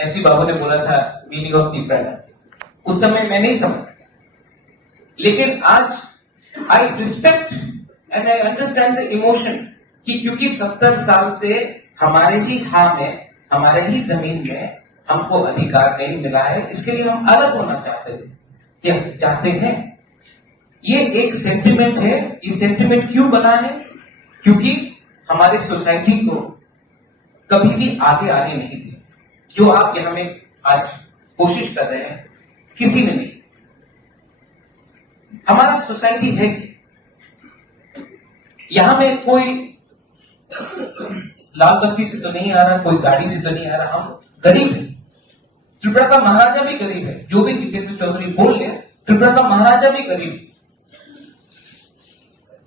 ऐसी बाबू ने बोला था मीनिंग ऑफ टीपरा, उस समय मैं नहीं समझ सका, लेकिन आज I respect and I understand the emotion कि क्योंकि 70 साल से हमारे ही में, हमारे ही जमीन में हमको अधिकार नहीं मिला है, इसके लिए हम अलग होना चाहते हैं। ये एक सेंटिमेंट है। ये सेंटिमेंट क्यों बना है? क्योंकि हमारी सोसाइटी को कभी भी आगे आने नहीं दी। जो आप यहां में आज कोशिश कर रहे हैं, किसी ने नहीं। हमारा सोसाइटी है कि यहां में कोई लाल बत्ती से तो नहीं आ रहा, कोई गाड़ी से तो नहीं आ रहा, हम गरीब हैं। त्रिपुरा का महाराजा भी गरीब है, जो भी केशव चौधरी बोल रहे, त्रिपुरा का महाराजा भी गरीब है।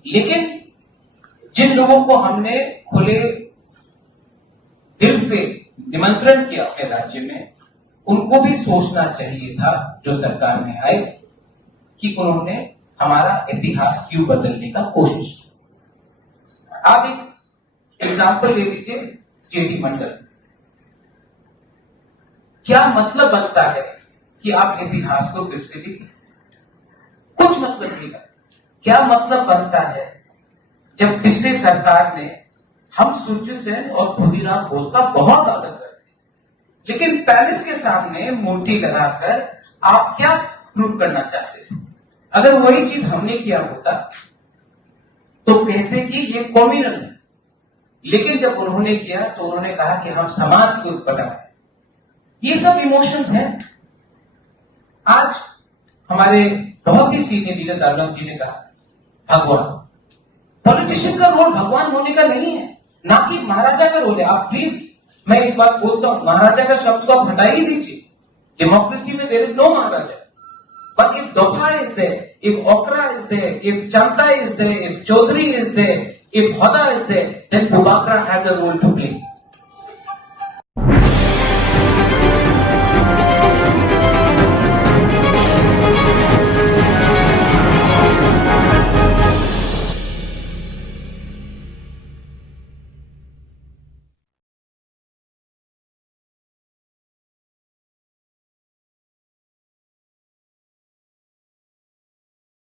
लेकिन जिन लोगों को हमने खुले दिल से निमंत्रण किया अपने राज्य में, उनको भी सोचना चाहिए था जो सरकार में आए कि उन्होंने हमारा इतिहास क्यों बदलने का कोशिश की। आप एक एग्जाम्पल ले लीजिए, जेडी मंडल। क्या मतलब बनता है कि आप इतिहास को फिर से लिखें? कुछ मतलब नहीं बनता। क्या मतलब बनता है जब पिछले सरकार ने हम सूर्य सेन और खुदीराम बोस का बहुत आदर कर दिया, लेकिन पैलेस के सामने मूर्ति लगाकर आप क्या प्रूव करना चाहते थे? अगर वही चीज हमने किया होता तो कहते कि ये कॉम्युनल है, लेकिन जब उन्होंने किया तो उन्होंने कहा कि हम समाज को बनाए। ये सब इमोशंस हैं। आज हमारे बहुत ही सीनियर लीडर दार्लम जी ने कहा भगवान, पॉलिटिशियन का रोल भगवान होने का नहीं है, ना कि महाराजा का रोल है। आप प्लीज, मैं एक बात बोलता हूं, महाराजा का शब्द तो आप हटा ही दीजिए। डेमोक्रेसी में there is no maharaja, but if दोफा इज देयर, इफ ओकरा इज देयर, इफ चांटा is there, if Chaudhary is there, if होदा इज देयर, देन बुबाकरा has a role to play.